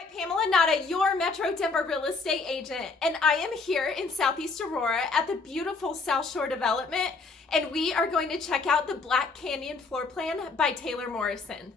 Hi, Pamela Nauta, your Metro Denver real estate agent, and I am here in Southeast Aurora at the beautiful Southshore Development, and we are going to check out the Black Canyon Floorplan by Taylor Morrison.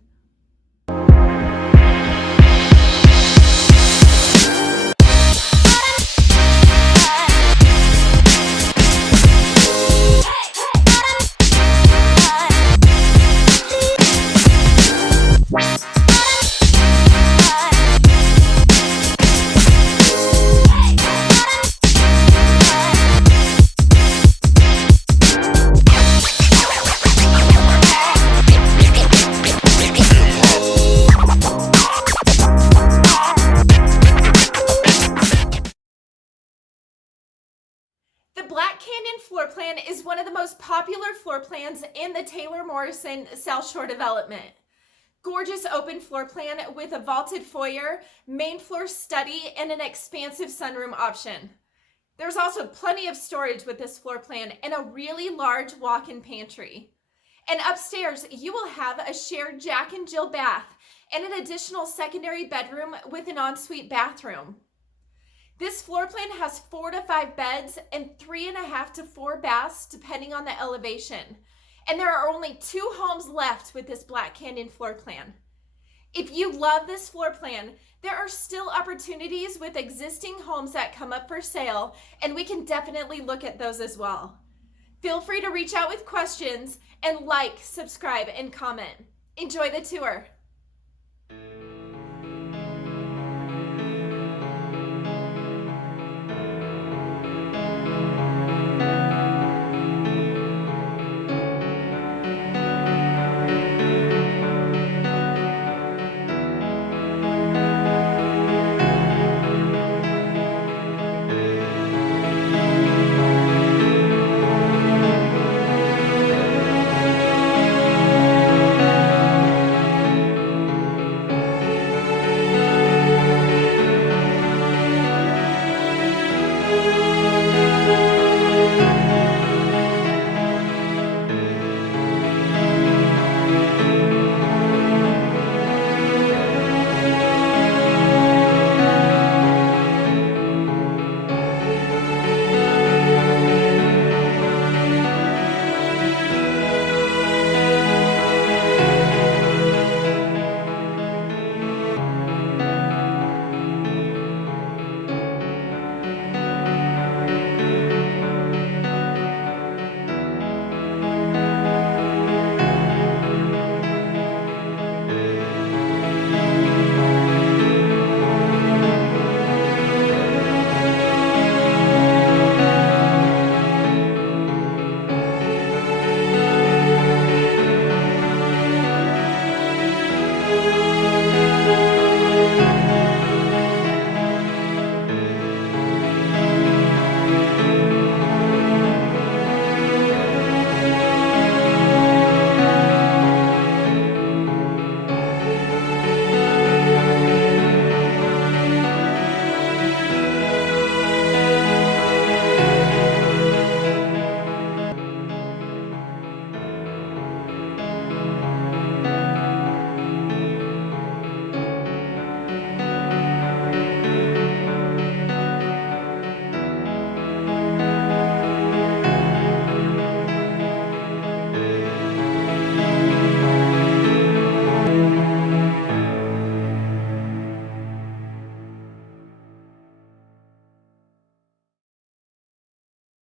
The Black Canyon Floorplan is one of the most popular floor plans in the Taylor Morrison Southshore Development. Gorgeous open floor plan with a vaulted foyer, main floor study, and an expansive sunroom option. There's also plenty of storage with this floor plan and a really large walk-in pantry. And upstairs, you will have a shared Jack and Jill bath and an additional secondary bedroom with an ensuite bathroom. This floor plan has 4 to 5 beds and 3.5 to 4 baths depending on the elevation. And there are only 2 homes left with this Black Canyon floor plan. If you love this floor plan, there are still opportunities with existing homes that come up for sale, and we can definitely look at those as well. Feel free to reach out with questions and like, subscribe, and comment. Enjoy the tour.